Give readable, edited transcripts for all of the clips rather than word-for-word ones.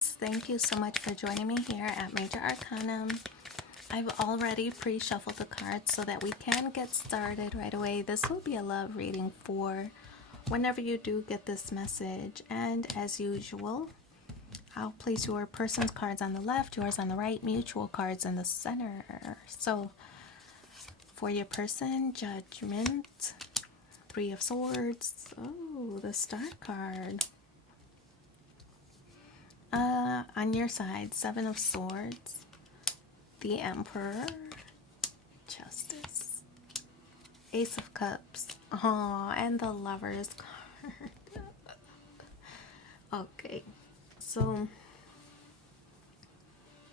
Thank you so much for joining me here at Major Arcanum. I've already pre-shuffled the cards so that we can get started right away. This will be a love reading for whenever you do get this message. And as usual, I'll place your person's cards on the left, yours on the right, mutual cards in the center. So for your person, Judgment, Three of Swords. Oh, the Star card. On your side, Seven of Swords, the Emperor, Justice, Ace of Cups, oh, and the Lover's card. Okay, so,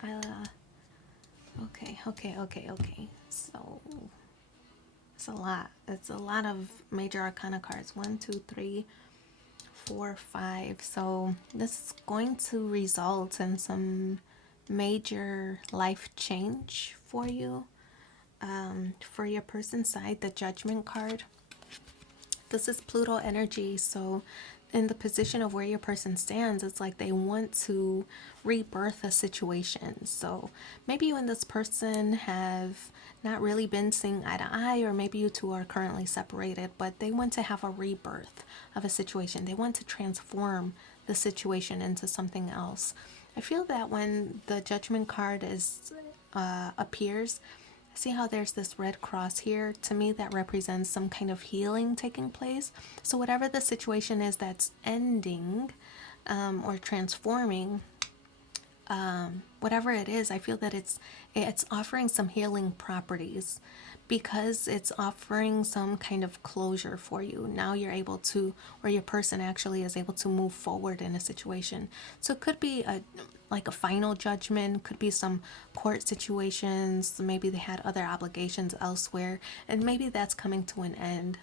okay. So, it's a lot. It's a lot of major arcana cards. 1, 2, 3, 4, 5. So this is going to result in some major life change for you. For your person's side, the Judgment card. This is Pluto energy. So in the position of where your person stands, it's like they want to rebirth a situation. So maybe you and this person have not really been seeing eye to eye, or maybe you two are currently separated, but they want to have a rebirth of a situation. They want to transform the situation into something else. I feel that when the Judgment card is appears, see how there's this red cross here? To me, that represents some kind of healing taking place. So whatever the situation is that's ending or transforming, whatever it is, I feel that it's offering some healing properties, because it's offering some kind of closure for you. Now you're able to, or your person actually is able to move forward in a situation. So it could be like a final judgment, could be some court situations, maybe they had other obligations elsewhere, and maybe that's coming to an end.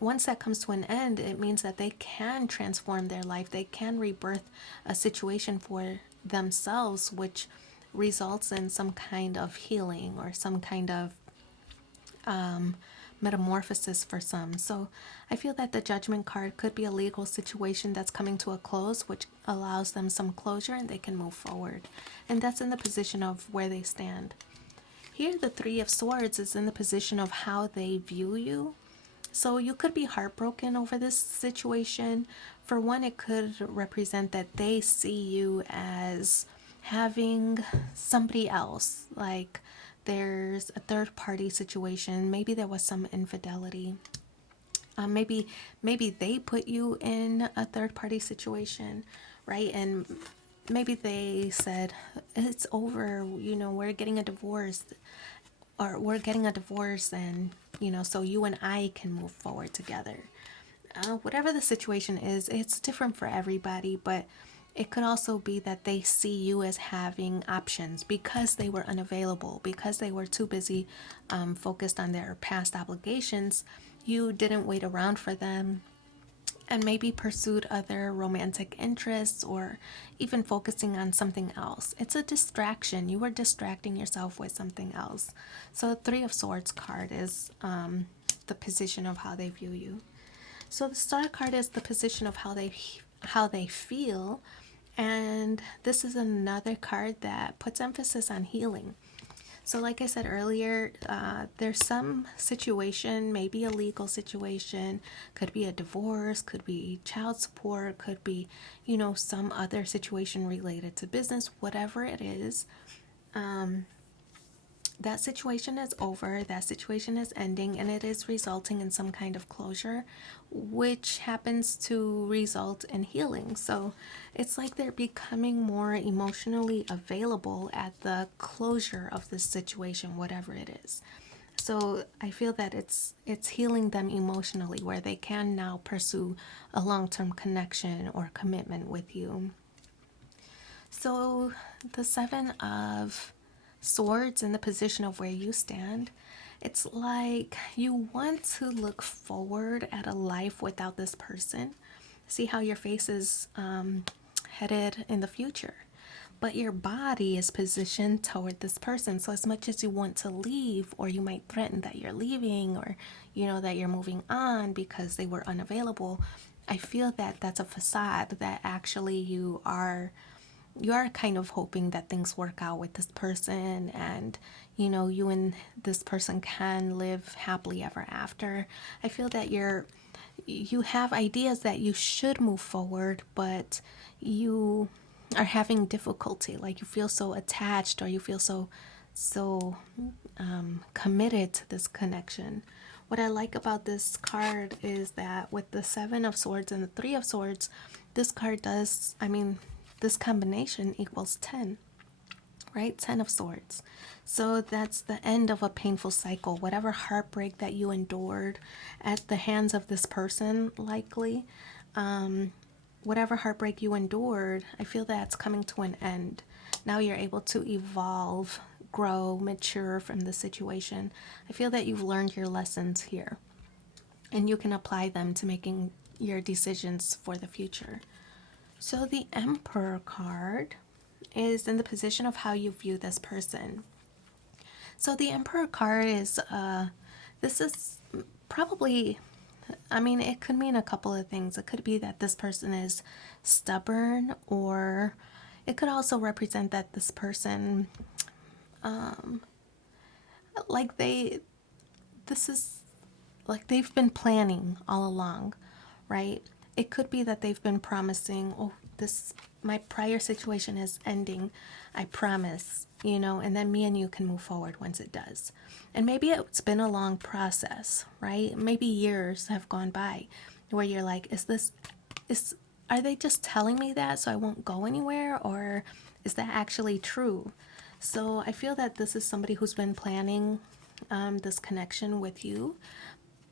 Once that comes to an end, it means that they can transform their life. They can rebirth a situation for themselves, which results in some kind of healing or some kind of metamorphosis for some. So I feel that the Judgment card could be a legal situation that's coming to a close, which allows them some closure and they can move forward. And that's in the position of where they stand. Here, the Three of Swords is in the position of how they view you. So you could be heartbroken over this situation. For one, it could represent that they see you as having somebody else, like there's a third party situation. Maybe there was some infidelity. Maybe they put you in a third party situation, right? And maybe they said, it's over, we're getting a divorce, or we're getting a divorce, and so you and I can move forward together. Whatever the situation is, it's different for everybody, but it could also be that they see you as having options because they were unavailable, because they were too busy focused on their past obligations. You didn't wait around for them and maybe pursued other romantic interests, or even focusing on something else. It's a distraction. You were distracting yourself with something else. So the Three of Swords card is the position of how they view you. So the Star card is the position of how they feel, and this is another card that puts emphasis on healing. So like I said earlier, there's some situation, maybe a legal situation, could be a divorce, could be child support, could be, some other situation related to business, whatever it is. That situation is over, that situation is ending, and it is resulting in some kind of closure, which happens to result in healing. So it's like they're becoming more emotionally available at the closure of this situation, whatever it is. So I feel that it's healing them emotionally, where they can now pursue a long-term connection or commitment with you. So the Seven of Swords in the position of where you stand, it's like you want to look forward at a life without this person. See how your face is headed in the future, but your body is positioned toward this person. So as much as you want to leave, or you might threaten that you're leaving, or that you're moving on because they were unavailable, I feel that that's a facade, that actually you are you are kind of hoping that things work out with this person, and you know, you and this person can live happily ever after. I feel that you have ideas that you should move forward, but you are having difficulty. Like you feel so attached, or you feel so committed to this connection. What I like about this card is that with the Seven of Swords and the Three of Swords, this card does, I mean, this combination equals 10, right? 10 of Swords. So that's the end of a painful cycle. Whatever heartbreak that you endured at the hands of this person, likely, whatever heartbreak you endured, I feel that's coming to an end. Now you're able to evolve, grow, mature from the situation. I feel that you've learned your lessons here, and you can apply them to making your decisions for the future. So the Emperor card is in the position of how you view this person. So the Emperor card is, this is probably, I mean, it could mean a couple of things. It could be that this person is stubborn, or it could also represent that this person, like this is like they've been planning all along, right? It could be that they've been promising, oh, my prior situation is ending, I promise, you know, and then me and you can move forward once it does. And maybe it's been a long process, right? Maybe years have gone by where you're like, are they just telling me that so I won't go anywhere, or is that actually true? So I feel that this is somebody who's been planning this connection with you,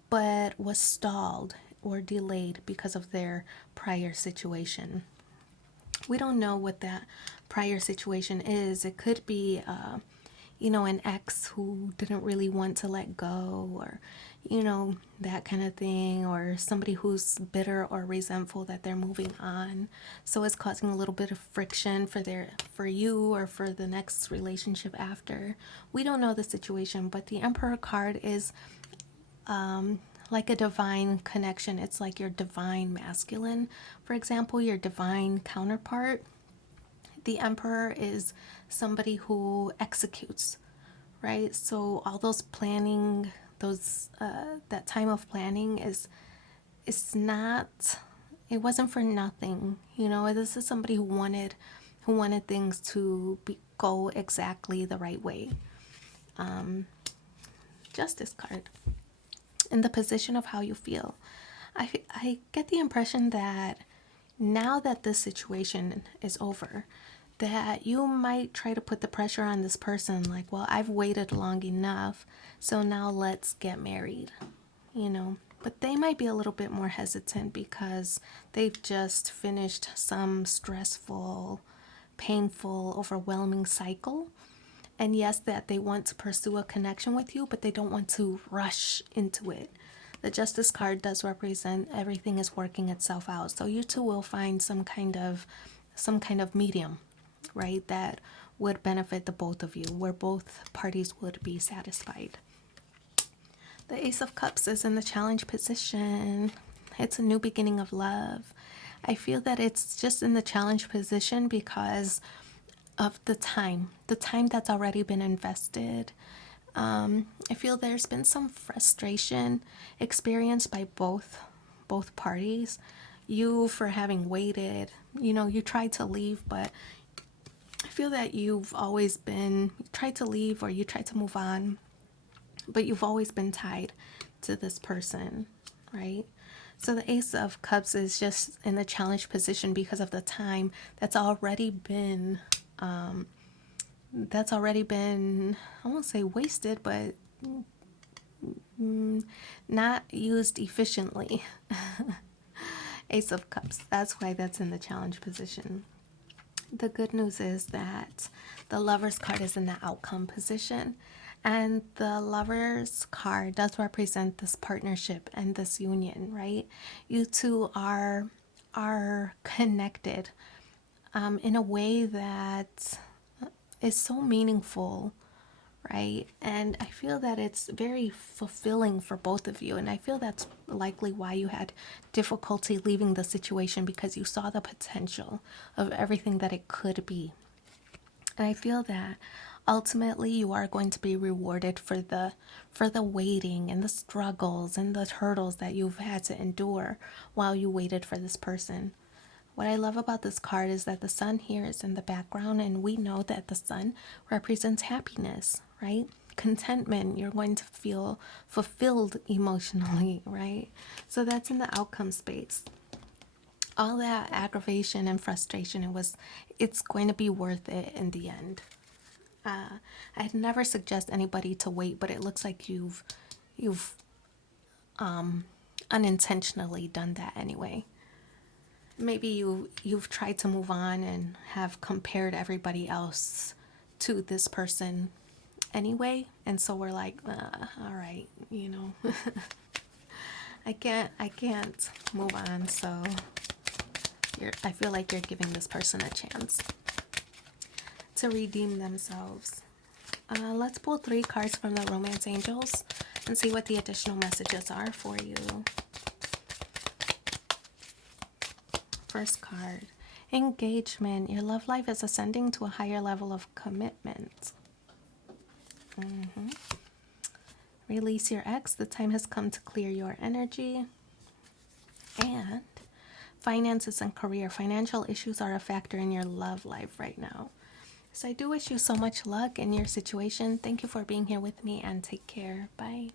but was stalled or delayed because of their prior situation. We don't know what that prior situation is. It could be, you know, an ex who didn't really want to let go, or, you know, that kind of thing, or somebody who's bitter or resentful that they're moving on. So it's causing a little bit of friction for you or for the next relationship after. We don't know the situation, but the Emperor card is like a divine connection. It's like your divine masculine, for example, your divine counterpart. The Emperor is somebody who executes, right? So all those planning, that time of planning it's not, it wasn't for nothing. You know, this is somebody who wanted things to go exactly the right way. Justice card. In the position of how you feel. I get the impression that now that this situation is over, that you might try to put the pressure on this person, like, well, I've waited long enough, so now let's get married, you know. But they might be a little bit more hesitant because they've just finished some stressful, painful, overwhelming cycle. And yes, that they want to pursue a connection with you, but they don't want to rush into it. The Justice card does represent everything is working itself out. So you two will find some kind of medium, right, that would benefit the both of you, where both parties would be satisfied. The Ace of Cups is in the challenge position. It's a new beginning of love. I feel that it's just in the challenge position because of the time that's already been invested. I feel there's been some frustration experienced by both parties. You for having waited, you know, you tried to leave, but I feel that you've always been, you tried to leave or you tried to move on, but you've always been tied to this person, right? So the Ace of Cups is just in the challenge position because of the time that's already been I won't say wasted, but not used efficiently. Ace of Cups, that's why that's in the challenge position. The good news is that the Lover's card is in the outcome position, and the Lover's card does represent this partnership and this union, right? You two are connected in a way that is so meaningful, right? And I feel that it's very fulfilling for both of you. And I feel that's likely why you had difficulty leaving the situation, because you saw the potential of everything that it could be. And I feel that ultimately you are going to be rewarded for the waiting and the struggles and the hurdles that you've had to endure while you waited for this person. What I love about this card is that the sun here is in the background, and we know that the sun represents happiness, right? Contentment. You're going to feel fulfilled emotionally, right? So that's in the outcome space. All that aggravation and frustration, it's going to be worth it in the end. I'd never suggest anybody to wait, but it looks like you've unintentionally done that anyway. Maybe you've tried to move on and have compared everybody else to this person anyway, and so we're like, all right, I can't move on, so I feel like you're giving this person a chance to redeem themselves. Let's pull 3 cards from the Romance Angels and see what the additional messages are for you. First card, engagement. Your love life is ascending to a higher level of commitment. Release your ex. The time has come to clear your energy. And finances and career. Financial issues are a factor in your love life right now. So I do wish you so much luck in your situation. Thank you for being here with me, and take care. Bye.